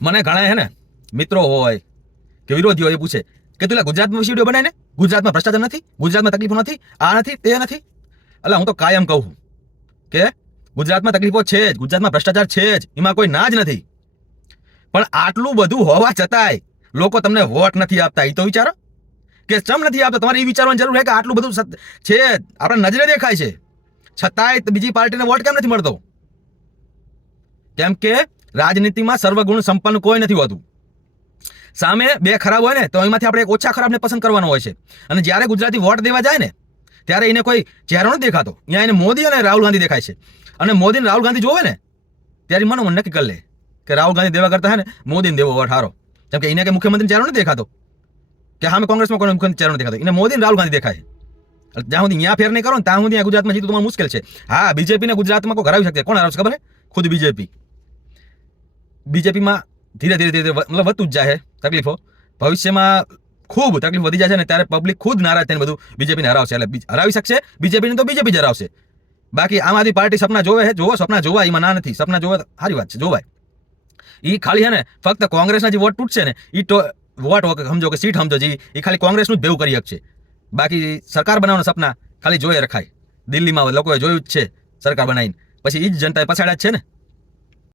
મને ઘણા હે ને મિત્રો હોય કે વિરોધીઓ એ પૂછે કે તું ગુજરાતમાં વિડીયો બનાય ને, ગુજરાતમાં ભ્રષ્ટાચાર નથી, ગુજરાતમાં તકલીફો નથી, આ નથી તે નથી. એટલે હું તો કાયમ કહું કે ગુજરાતમાં તકલીફો છે જ, ગુજરાતમાં ભ્રષ્ટાચાર છે જ, એમાં કોઈ ના જ નથી. પણ આટલું બધું હોવા છતાંય લોકો તમને વોટ નથી આપતા. એ તો વિચારો કે ચમ નથી આપતા. તમારે એ વિચારવાની જરૂર છે કે આટલું બધું છે, આપણે નજરે દેખાય છે, છતાંય બીજી પાર્ટીને વોટ કેમ નથી મળતો? કેમ કે રાજનીતિમાં સર્વગુણ સંપન્ન કોઈ નથી હોતું. સામે બે ખરાબ હોય ને તો એમાંથી આપણે એક ઓછા ખરાબને પસંદ કરવાનો હોય છે. અને જ્યારે ગુજરાતી વોટ દેવા જાય ને ત્યારે એને કોઈ ચહેરો નથી દેખાતો. અહીંયા એને મોદી અને રાહુલ ગાંધી દેખાય છે. અને મોદી રાહુલ ગાંધી જોવે ને ત્યારે મનોમન નક્કી કરી લે કે રાહુલ ગાંધી દેવા કરતા હે ને મોદીને દેવો વોટ હારો. કેમ કે એને કે મુખ્યમંત્રી ચહેરો નથી દેખાતો, કે સામે કોંગ્રેસમાં કોઈ મુખ્યમંત્રી ચહેરો નથી દેખાતો, એને મોદી રાહુલ ગાંધી દેખાય. જ્યાં સુધી અહીંયા ફેર નહીં કરો ને ત્યાં સુધી ગુજરાતમાં જીતું તમારું મુશ્કેલ છે. હા, બીજેપીને ગુજરાતમાં કોઈ હરાવી શકે. કોણ હરાવશે ખબર છે? ખુદ બીજેપીમાં ધીરે ધીરે મતલબ વધતું જ જાય તકલીફો. ભવિષ્યમાં ખૂબ તકલીફ વધી જાય છે ને ત્યારે પબ્લિક ખુદ નારાજ થઈને બધું બીજેપીને હરાવશે. એટલે હરાવી શકશે બીજેપીને તો બીજેપી જ હરાવશે. બાકી આમ આદમી પાર્ટી સપના જોવે છે, જોવો સપના જોવા, એમાં ના નથી. સપના જોવે સારી વાત છે, જોવાય. એ ખાલી છે ને ફક્ત કોંગ્રેસના જે વોટ તૂટશે ને એ તો વોટ સમજો કે સીટ સમજો જે એ ખાલી કોંગ્રેસનું જ ભેવું કરી શકશે. બાકી સરકાર બનાવવાના સપના ખાલી જોઈ રખાય. દિલ્હીમાં લોકોએ જોયું જ છે સરકાર બનાવીને, પછી એ જ જનતાએ પછાડ્યા જ છે ને.